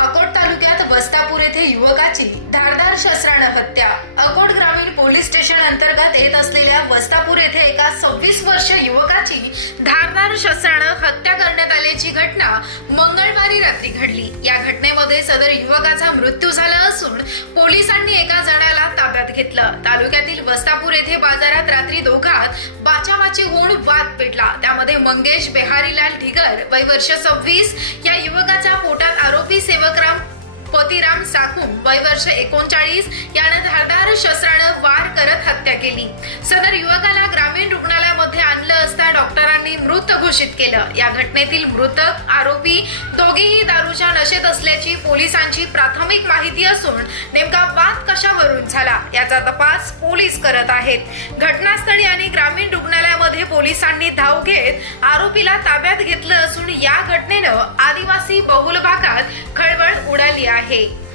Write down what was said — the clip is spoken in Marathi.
अकोट तालुक्यात वस्तापूर येथे युवकाची धारदार शस्त्रानं हत्या. अकोट ग्रामीण पोलीस स्टेशन अंतर्गत येत असलेल्या वस्तापूर येथे एका सव्वीस वर्ष युवकाची धारदार शस्त्रानं हत्या करण्यात आल्याची घटना मंगळवारी रात्री घडली. या घटनेमध्ये सदर युवकाचा मृत्यू झाला असून पोलिसांनी एका जणाला ताब्यात घेतलं. तालुक्यातील वस्तापूर येथे बाजारात रात्री दोघात बाचाबाची होऊन वाद पेटला. त्यामध्ये मंगेश बेहारीलाल ढिगर वय वर्ष सव्वीस. या युवकाच्या पोटात आरोपी सेवकराम साखून वय वर्ष एकोणचाळीस. यानं धारदार शस्त्रानं वार करत हत्या केली. सदर युवकाला ग्रामीण रुग्णालयामध्ये आणलं असता डॉक्टरांनी मृत घोषित केलं. या घटनेतील मृतक आरोपी दोघेही दारूच्या नशेत असल्याची पोलिसांची प्राथमिक माहिती असून नेमका वाद कशावरून झाला याचा तपास पोलीस करत आहेत. घटनास्थळी आणि ग्रामीण रुग्णालयामध्ये पोलिसांनी धाव घेत आरोपीला ताब्यात घेतलं असून या घटनेनं आदिवासी बहुल भागात Okay.